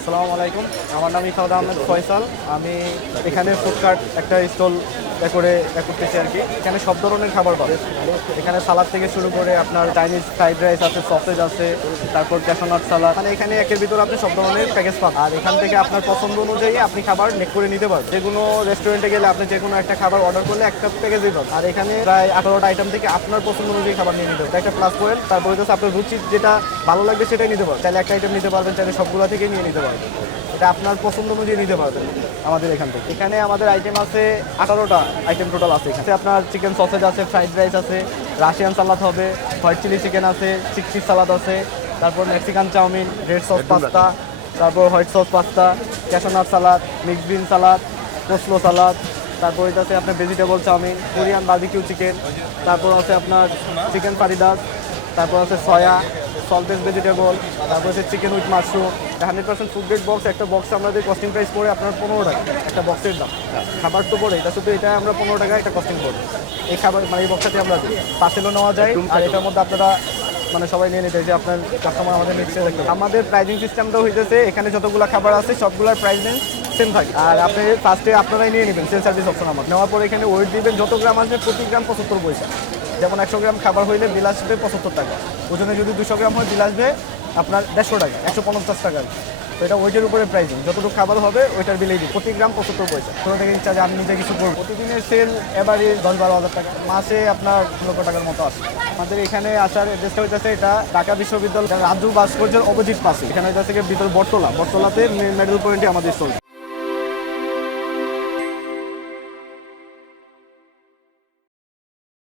আসসালামু আলাইকুম। আমার নাম ইফাউদ আহমেদ ফয়সাল। আমি এখানে ফুডকার্ট একটা স্টল করে করতেছি আর কি। এখানে সব ধরনের খাবার পাবে এখানে সালাদ থেকে শুরু করে আপনার চাইনিজ ফ্রাইড রাইস আছে, সসেজ আছে, তারপর ক্যাশনাট সালাদ মানে এখানে একের ভিতরে আপনি সব ধরনের প্যাকেজ পাবেন। আর এখান থেকে আপনার পছন্দ অনুযায়ী আপনি খাবার নেক করে নিতে পারবেন। যে কোনো রেস্টুরেন্টে গেলে আপনি যে কোনো একটা খাবার অর্ডার করলে একটা প্যাকেজই পাবেন আর এখানে প্রায় আঠারোটা আইটেম থেকে আপনার পছন্দ অনুযায়ী খাবার নিয়ে নিতে এটা একটা প্লাস পয়েন্ট তারপরে হচ্ছে আপনার রুচি যেটা ভালো লাগবে সেটাই নিতে পারবেন। চাইলে একটা আইটেম নিতে পারবেন, চাইলে সবগুলো থেকে নিয়ে নিতে পারবেন। এটা আপনার পছন্দ অনুযায়ী নিতে পারবেন আমাদের এখান থেকে। এখানে আমাদের আইটেম আছে আঠারোটা আইটেম টোটাল আছে এখানে। আপনার চিকেন সসেজ আছে ফ্রাইড রাইস আছে রাশিয়ান সালাদ হবে হোয়াইট চিলি চিকেন আছে চিকচি সালাদ আছে তারপর Mexican chowmein red sauce pasta তারপর white sauce pasta cashew nut salad mix bean salad coleslaw salad তারপর এটা আছে আপনার vegetable chowmein Korean barbecue chicken তারপর আছে আপনার চিকেন ফারিদাস তারপর আছে সয়া সলটেস ভেজিটেবল তারপর হচ্ছে chicken with mushroom hundred percent food grade box একটা বক্স আমাদের কস্টিং প্রাইস পড়ে আপনার পনেরো টাকা একটা বক্সের দাম। খাবার তো পড়ে এটা শুধু এটা আমরা পনেরো টাকা একটা কস্টিং পড়ে। এই খাবার মানে এই বক্সটাতে আমরা পার্সেলও নেওয়া যায় আর এটার মধ্যে আপনারা মানে সবাই নিয়ে নিতে যে আপনার কাস্টমার আমাদের নিচ্ছে দেখতে আমাদের প্রাইজিং সিস্টেমটা হইতেছে এখানে যতগুলো খাবার আছে সবগুলোর প্রাইজিং সেম থাকে। আর আপনি ফার্স্টে আপনারাই নিয়ে নেবেন সেল সার্ভিস অপশন আমার। নেওয়ার পরে এখানে ওয়েট দিবেন যত গ্রাম আসবে প্রতি গ্রাম পঁচাত্তর পয়সা। যেমন একশো গ্রাম খাবার হইলে বিল আসবে পঁচাত্তর টাকা। ওজনে যদি দুশো গ্রাম হয় বিল আসবে আপনার দেড়শো টাকা, একশো পঞ্চাশ টাকা তো এটা ওইটার উপরে প্রাইসিং যতটুকু খাবার হবে, ওইটার বিলেই দিই প্রতি গ্রাম পঁচাত্তর পয়সা। কোনো থেকে ইচ্ছা যে আমি নিজে কিছু করব। প্রতিদিনের সেল এবারে দশ বারো হাজার টাকা। মাসে আপনার লক্ষ টাকার মতো আসে। আমাদের এখানে আসার এড্রেসটা হইতেছে এটা ঢাকা বিশ্ববিদ্যালয় রাজু ভাস্কর্যের অপোজিট পাশে। এখানে হইতেছে ভিতর বটতলা। বটতলাতে মেডেল পয়েন্টে আমাদের স্টল